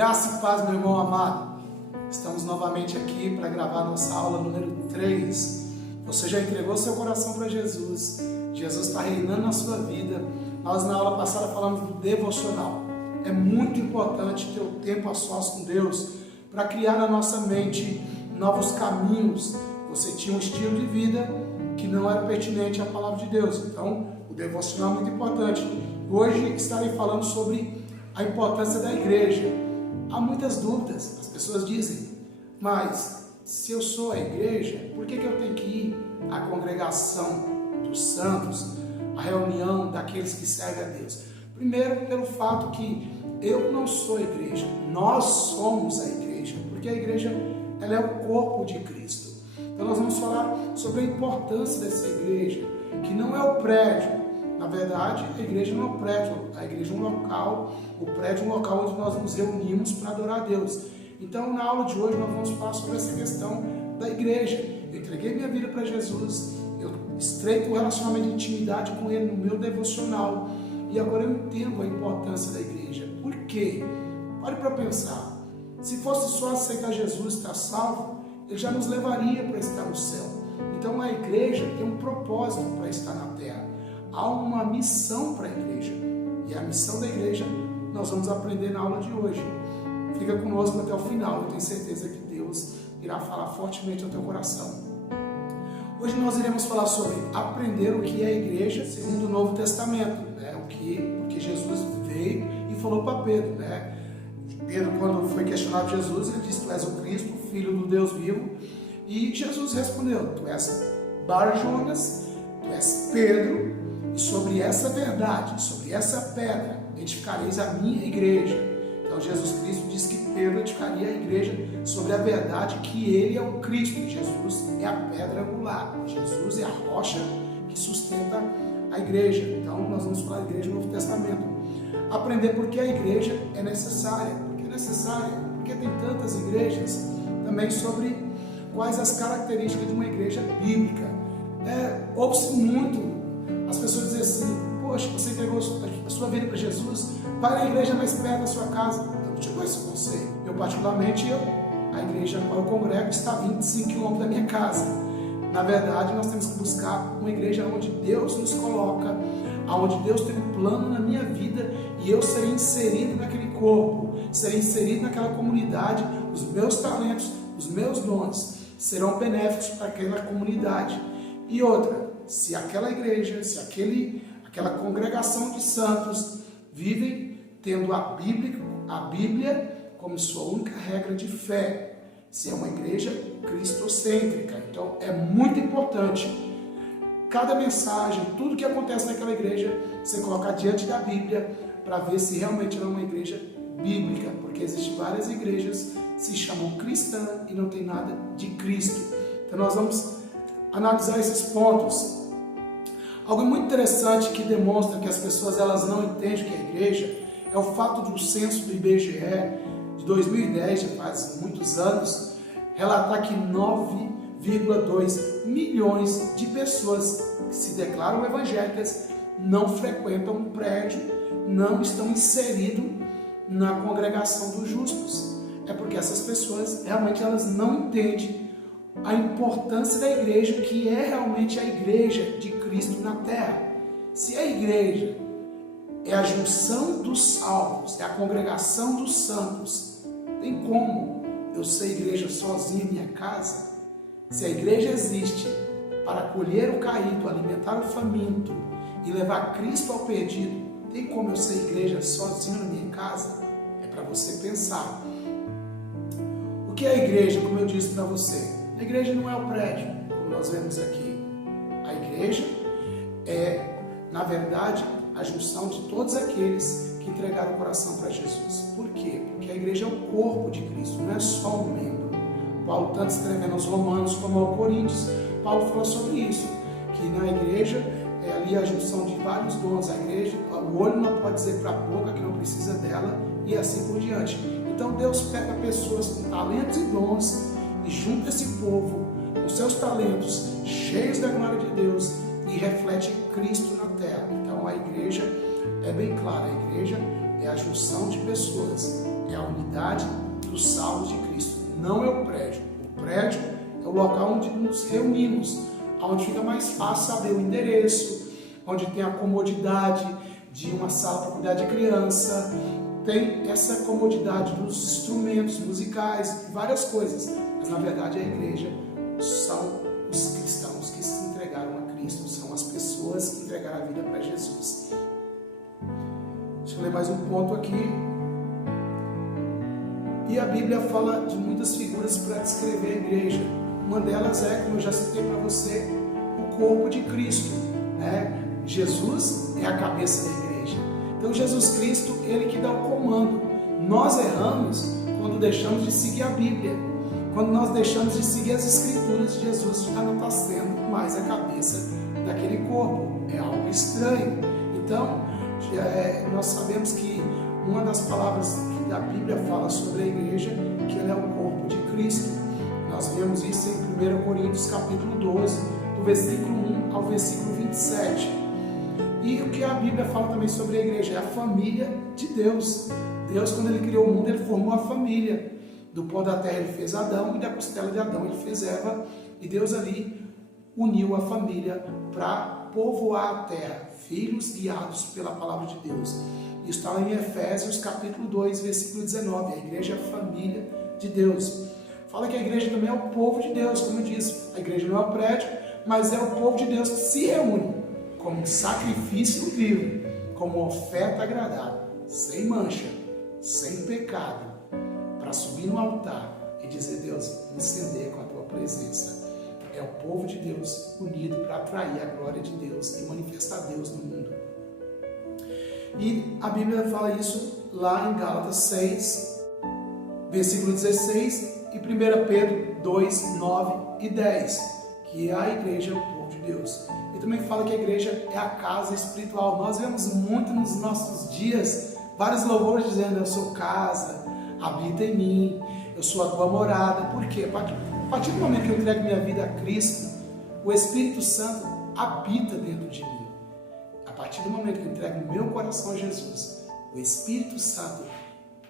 Graça e paz, meu irmão amado. Estamos novamente aqui para gravar nossa aula número 3. Você já entregou seu coração para Jesus. Jesus está reinando na sua vida. Nós na aula passada falamos do devocional. É muito importante ter o tempo a sós com Deus para criar na nossa mente novos caminhos. Você tinha um estilo de vida que não era pertinente à palavra de Deus. Então, o devocional é muito importante. Hoje estarei falando sobre a importância da igreja. Há muitas dúvidas. As pessoas dizem, mas se eu sou a igreja, por que eu tenho que ir à congregação dos santos, à reunião daqueles que servem a Deus? Primeiro, pelo fato que eu não sou a igreja, nós somos a igreja, porque a igreja ela é o corpo de Cristo. Então nós vamos falar sobre a importância dessa igreja, que não é o prédio. Na verdade, a igreja não é um prédio, a igreja é um local, o prédio é um local onde nós nos reunimos para adorar a Deus. Então, na aula de hoje, nós vamos falar sobre essa questão da igreja. Eu entreguei minha vida para Jesus, eu estreito o relacionamento de intimidade com Ele no meu devocional, e agora eu entendo a importância da igreja. Por quê? Pare para pensar. Se fosse só aceitar Jesus e estar salvo, Ele já nos levaria para estar no céu. Então, a igreja tem um propósito para estar na terra. Há uma missão para a igreja. E a missão da igreja nós vamos aprender na aula de hoje. Fica conosco até o final. Eu tenho certeza que Deus irá falar fortemente ao teu coração. Hoje nós iremos falar sobre aprender o que é a igreja segundo o Novo Testamento. Porque Jesus veio e falou para Pedro. Pedro, quando foi questionado por Jesus, ele disse, tu és o Cristo, o Filho do Deus vivo. E Jesus respondeu, tu és Bar-Jonas, tu és Pedro, e sobre essa verdade, sobre essa pedra, edificareis a minha igreja. Então Jesus Cristo disse que Pedro edificaria a igreja sobre a verdade que ele é o Cristo. Jesus é a pedra angular. Jesus é a rocha que sustenta a igreja. Então nós vamos falar da igreja no Novo Testamento. Aprender por que a igreja é necessária. Por que é necessária? Porque tem tantas igrejas. Também sobre quais as características de uma igreja bíblica. Ouve-se muito as pessoas dizem assim, poxa, você entregou a sua vida para Jesus, vai na igreja mais perto da sua casa. Eu não te dou esse conselho. Eu particularmente, a igreja na qual eu congrego está a 25 km da minha casa. Na verdade, nós temos que buscar uma igreja onde Deus nos coloca, onde Deus tem um plano na minha vida e eu serei inserido naquele corpo, serei inserido naquela comunidade, os meus talentos, os meus dons serão benéficos para aquela comunidade. E outra, se aquela igreja, se aquela congregação de santos vivem tendo a Bíblia como sua única regra de fé, se é uma igreja cristocêntrica. Então é muito importante cada mensagem, tudo que acontece naquela igreja, você colocar diante da Bíblia para ver se realmente ela é uma igreja bíblica, porque existem várias igrejas que se chamam cristã e não tem nada de Cristo. Então nós vamos analisar esses pontos. Algo muito interessante que demonstra que as pessoas elas não entendem o que é a igreja é o fato do censo do IBGE de 2010, já faz muitos anos, relatar que 9,2 milhões de pessoas que se declaram evangélicas não frequentam um prédio, não estão inseridos na congregação dos justos. É porque essas pessoas realmente elas não entendem a importância da igreja, que é realmente a igreja de Cristo na terra. Se a igreja é a junção dos salvos, é a congregação dos santos, tem como eu ser igreja sozinho em minha casa? Se a igreja existe para acolher o caído, alimentar o faminto e levar Cristo ao perdido, tem como eu ser igreja sozinho na minha casa? É para você pensar. O que é a igreja, como eu disse para você? A igreja não é o prédio, como nós vemos aqui. A igreja é, na verdade, a junção de todos aqueles que entregaram o coração para Jesus. Por quê? Porque a igreja é o corpo de Cristo, não é só um membro. Paulo, tanto escrevendo aos Romanos como aos Coríntios, Paulo falou sobre isso, que na igreja é ali a junção de vários dons. A igreja, o olho não pode dizer para a boca que não precisa dela e assim por diante. Então Deus pega pessoas com talentos e dons e junta esse povo com seus talentos cheios da glória de Deus e reflete Cristo na terra. Então a igreja é bem clara, a igreja é a junção de pessoas, é a unidade comunidade dos salvos de Cristo. Não é o prédio. O prédio é o local onde nos reunimos, onde fica mais fácil saber o endereço, onde tem a comodidade de uma sala para cuidar de criança, tem essa comodidade dos instrumentos musicais, várias coisas. Mas na verdade a igreja são os cristãos que se entregaram a Cristo, são as pessoas que entregaram a vida para Jesus. Deixa eu ler mais um ponto aqui. E a Bíblia fala de muitas figuras para descrever a igreja. Uma delas é, como eu já citei para você, o corpo de Cristo, né? Jesus é a cabeça da igreja. Então Jesus Cristo, Ele que dá o comando. Nós erramos quando deixamos de seguir a Bíblia. Quando nós deixamos de seguir as Escrituras, Jesus já não está sendo mais a cabeça daquele corpo. É algo estranho. Então, nós sabemos que uma das palavras que a Bíblia fala sobre a igreja, que ela é o corpo de Cristo. Nós vemos isso em 1 Coríntios capítulo 12, do versículo 1 ao versículo 27. E o que a Bíblia fala também sobre a igreja é a família de Deus. Deus, quando Ele criou o mundo, Ele formou a família. Do pó da terra Ele fez Adão, e da costela de Adão Ele fez Eva. E Deus ali uniu a família para povoar a terra, filhos guiados pela palavra de Deus. Isso está em Efésios capítulo 2, versículo 19. A igreja é a família de Deus. Fala que a igreja também é o povo de Deus, como eu disse. A igreja não é o prédio, mas é o povo de Deus que se reúne como sacrifício vivo, como oferta agradável, sem mancha, sem pecado, para subir no altar e dizer: Deus, me estender com a tua presença. É o povo de Deus unido para atrair a glória de Deus e manifestar Deus no mundo. E a Bíblia fala isso lá em Gálatas 6, versículo 16, e 1 Pedro 2, 9 e 10, que a igreja é o povo de Deus. E também fala que a igreja é a casa espiritual. Nós vemos muito nos nossos dias vários louvores dizendo: eu sou casa, habita em mim, eu sou a tua morada. Por quê? A partir do momento que eu entrego minha vida a Cristo, o Espírito Santo habita dentro de mim. A partir do momento que eu entrego meu coração a Jesus, o Espírito Santo,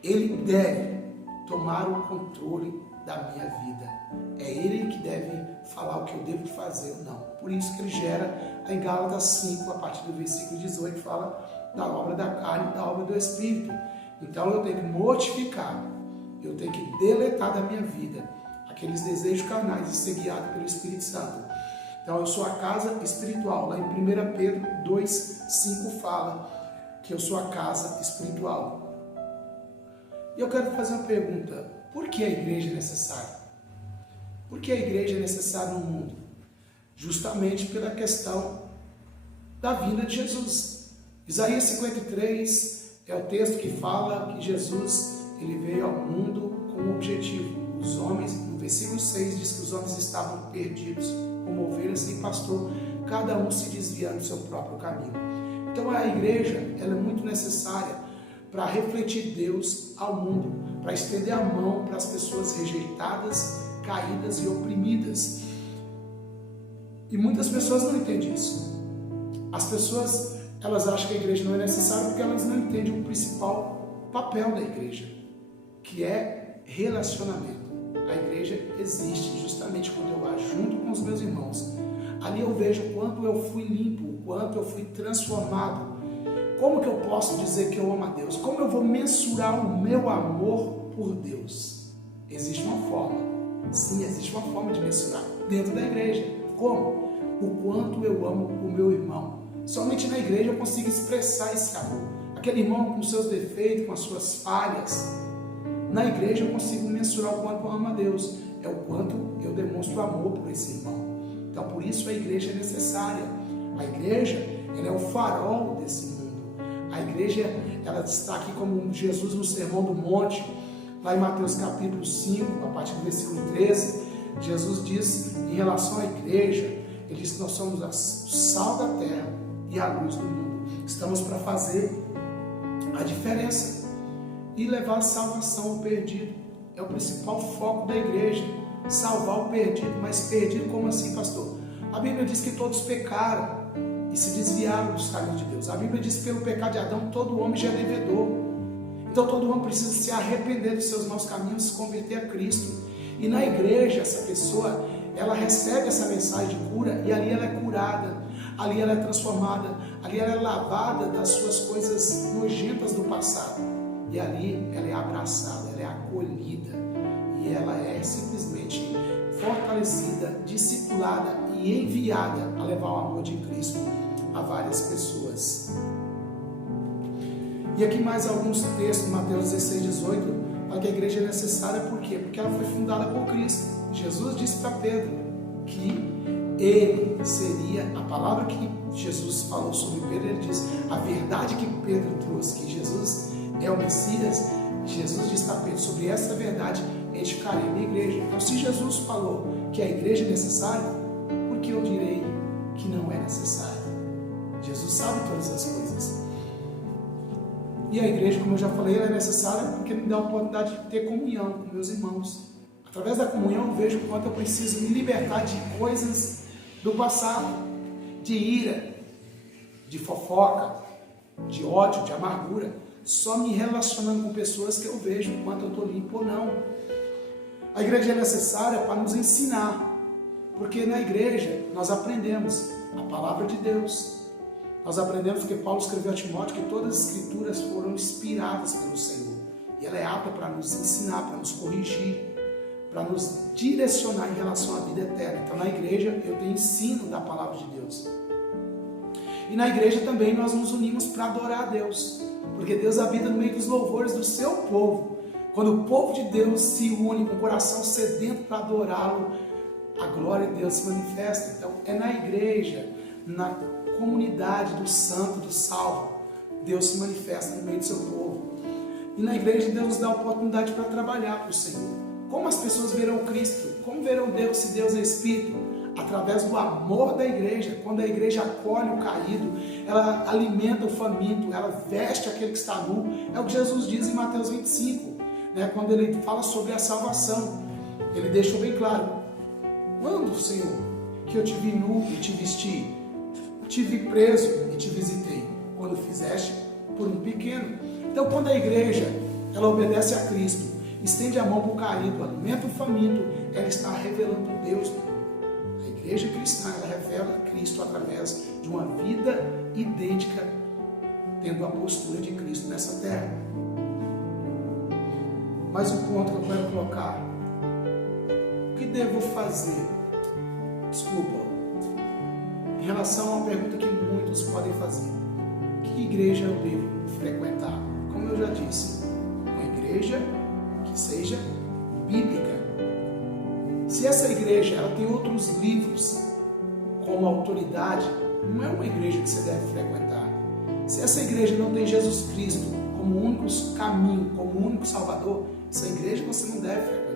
Ele deve tomar o controle da minha vida. É Ele que deve falar o que eu devo fazer ou não. Por isso que Ele gera, em Gálatas 5, a partir do versículo 18, fala da obra da carne e da obra do Espírito. Então eu tenho que mortificar, eu tenho que deletar da minha vida aqueles desejos carnais e ser guiado pelo Espírito Santo. Então eu sou a casa espiritual. Lá em 1 Pedro 2, 5 fala que eu sou a casa espiritual. E eu quero fazer uma pergunta: por que a igreja é necessária? Por que a igreja é necessária no mundo? Justamente pela questão da vinda de Jesus. Isaías 53 é o texto que fala que Jesus ele veio ao mundo com um objetivo. Os homens, no versículo 6, diz que os homens estavam perdidos, como ovelhas sem pastor, cada um se desviando do seu próprio caminho. Então a igreja ela é muito necessária para refletir Deus ao mundo, para estender a mão para as pessoas rejeitadas, caídas e oprimidas. E muitas pessoas não entendem isso. As pessoas elas acham que a igreja não é necessária porque elas não entendem o principal papel da igreja, que é relacionamento. A igreja existe justamente quando eu ajunto com os meus irmãos. Ali eu vejo o quanto eu fui limpo, o quanto eu fui transformado. Como que eu posso dizer que eu amo a Deus? Como eu vou mensurar o meu amor por Deus? Existe uma forma. Sim, existe uma forma de mensurar dentro da igreja. Como? O quanto eu amo o meu irmão. Somente na igreja eu consigo expressar esse amor. Aquele irmão com seus defeitos, com as suas falhas. Na igreja eu consigo mensurar o quanto eu amo a Deus. É o quanto eu demonstro amor por esse irmão. Então por isso a igreja é necessária. A igreja ela é o farol desse mundo. A igreja ela está aqui como Jesus no Sermão do Monte. Lá em Mateus capítulo 5, a partir do versículo 13, Jesus diz em relação à igreja, Ele diz que nós somos o sal da terra e a luz do mundo. Estamos para fazer a diferença e levar a salvação ao perdido. É o principal foco da igreja, salvar o perdido. Mas perdido como assim, pastor? A Bíblia diz que todos pecaram e se desviaram dos caminhos de Deus. A Bíblia diz que pelo pecado de Adão todo homem já é devedor. Então todo mundo precisa se arrepender dos seus maus caminhos, se converter a Cristo. E na igreja, essa pessoa, ela recebe essa mensagem de cura e ali ela é curada, ali ela é transformada, ali ela é lavada das suas coisas nojentas do passado. E ali ela é abraçada, ela é acolhida e ela é simplesmente fortalecida, discipulada e enviada a levar o amor de Cristo a várias pessoas. E aqui mais alguns textos, Mateus 16, 18, fala que a igreja é necessária, por quê? Porque ela foi fundada por Cristo. Jesus disse para Pedro que ele seria, a palavra que Jesus falou sobre Pedro, ele disse, a verdade que Pedro trouxe, que Jesus é o Messias, Jesus disse para Pedro, sobre essa verdade edificarei minha igreja. Então se Jesus falou que a igreja é necessária, por que eu direi que não é necessária? Jesus sabe todas as coisas. E a igreja, como eu já falei, ela é necessária porque me dá a oportunidade de ter comunhão com meus irmãos. Através da comunhão eu vejo o quanto eu preciso me libertar de coisas do passado, de ira, de fofoca, de ódio, de amargura, só me relacionando com pessoas que eu vejo o quanto eu estou limpo ou não. A igreja é necessária para nos ensinar, porque na igreja nós aprendemos a palavra de Deus. Nós aprendemos que Paulo escreveu a Timóteo que todas as escrituras foram inspiradas pelo Senhor. E ela é apta para nos ensinar, para nos corrigir, para nos direcionar em relação à vida eterna. Então na igreja eu tenho ensino da palavra de Deus. E na igreja também nós nos unimos para adorar a Deus. Porque Deus habita no meio dos louvores do seu povo. Quando o povo de Deus se une com o coração sedento para adorá-lo, a glória de Deus se manifesta. Então é na igreja, na comunidade do santo, do salvo, Deus se manifesta no meio do seu povo. E na igreja Deus nos dá a oportunidade para trabalhar para o Senhor. Como as pessoas verão Cristo? Como verão Deus se Deus é Espírito? Através do amor da igreja. Quando a igreja acolhe o caído, ela alimenta o faminto, ela veste aquele que está nu. É o que Jesus diz em Mateus 25, né? Quando ele fala sobre a salvação. Ele deixou bem claro: quando, Senhor, que eu te vi nu e te vesti? Te vi preso e te visitei, quando fizeste por um pequeno. Então quando a igreja ela obedece a Cristo, estende a mão para o caído, alimenta o faminto, ela está revelando Deus. A igreja cristã, ela revela Cristo através de uma vida idêntica, tendo a postura de Cristo nessa terra. Mas o ponto que eu quero colocar: o que devo fazer? Em relação a uma pergunta que muitos podem fazer: que igreja eu devo frequentar? Como eu já disse, uma igreja que seja bíblica. Se essa igreja ela tem outros livros como autoridade, não é uma igreja que você deve frequentar. Se essa igreja não tem Jesus Cristo como único caminho, como único Salvador, essa igreja você não deve frequentar.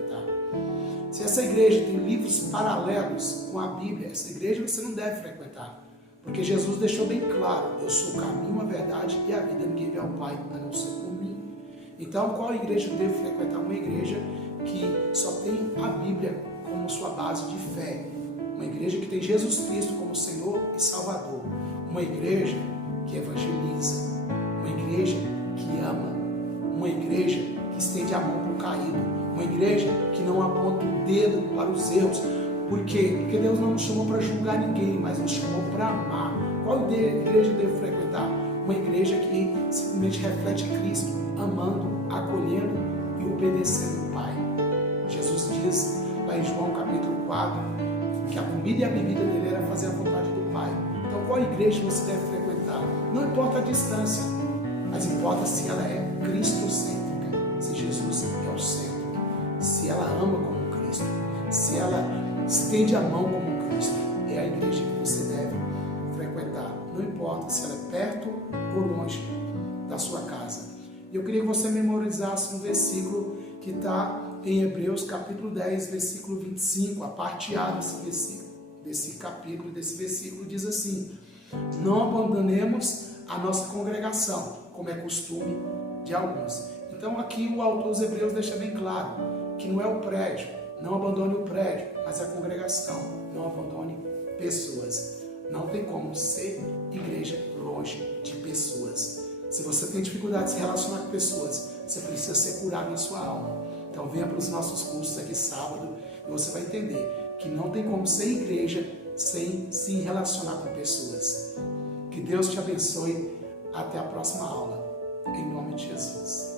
Se essa igreja tem livros paralelos com a Bíblia, essa igreja você não deve frequentar. Porque Jesus deixou bem claro: eu sou o caminho, a verdade e a vida, ninguém vê ao Pai a não ser por mim. Então, qual igreja eu devo frequentar? Uma igreja que só tem a Bíblia como sua base de fé. Uma igreja que tem Jesus Cristo como Senhor e Salvador. Uma igreja que evangeliza. Uma igreja que ama. Uma igreja que estende a mão para o caído. Uma igreja que não aponta o dedo para os erros. Por quê? Porque Deus não nos chamou para julgar ninguém, mas nos chamou para amar. Qual igreja eu devo frequentar? Uma igreja que simplesmente reflete Cristo, amando, acolhendo e obedecendo o Pai. Jesus diz lá em João capítulo 4 que a comida e a bebida dele era fazer a vontade do Pai. Então qual igreja você deve frequentar? Não importa a distância, mas importa se ela é cristocêntrica, se Jesus é o centro, se ela ama como Cristo, se ela estende a mão como Cristo. É a igreja que você deve frequentar. Não importa se ela é perto ou longe da sua casa. Eu queria que você memorizasse um versículo que está em Hebreus capítulo 10, versículo 25, a parte A desse capítulo, desse versículo diz assim: não abandonemos a nossa congregação, como é costume de alguns. Então aqui o autor dos Hebreus deixa bem claro que não é o prédio, não abandone o prédio, mas a congregação, não abandone pessoas. Não tem como ser igreja longe de pessoas. Se você tem dificuldade de se relacionar com pessoas, você precisa ser curado na sua alma. Então venha para os nossos cursos aqui sábado e você vai entender que não tem como ser igreja sem se relacionar com pessoas. Que Deus te abençoe. Até a próxima aula. Em nome de Jesus.